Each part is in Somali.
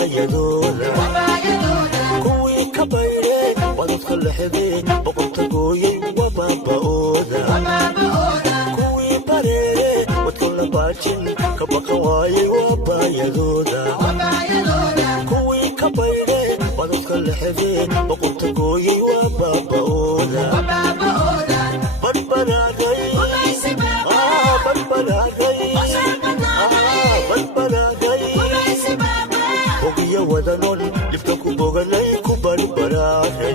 wabaayadooda kuwii ka baydheen wadadka lexdeen boqorta gooyey wabaaba'ooda kuwii bareere wadka la baajin ka baqa waayey wabaayadooda kuwii ka baydheen wadadka lexdeen boqorta gooyey wabaaba'ooda badbadaaday ogiya wadanon dhibta ku boganay ku barbaraahay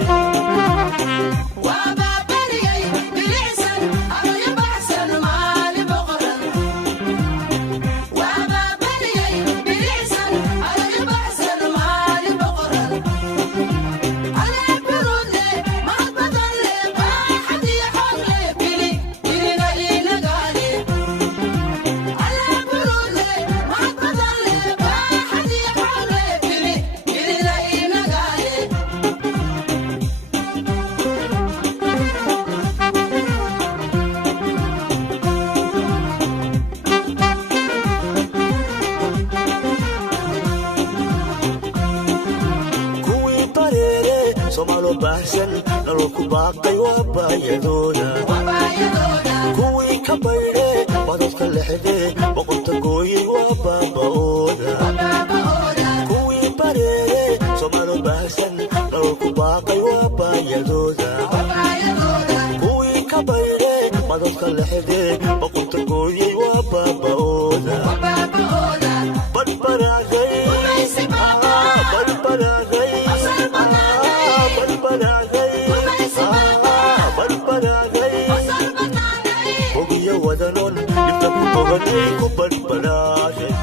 nalku baaqay wabaayadooda kuwii ka baydhee wadadka lexdee boqorta gooyey wabaaba'ooda kuwii bareere somaalo baahsan nalku baaqay wabaayadooda kuwii ka baydhee wadadka lexdee boqorta gooyey wabaaba'ooda badbadaaday ogiya wadanon dhibta ku boganay ku badbadaaday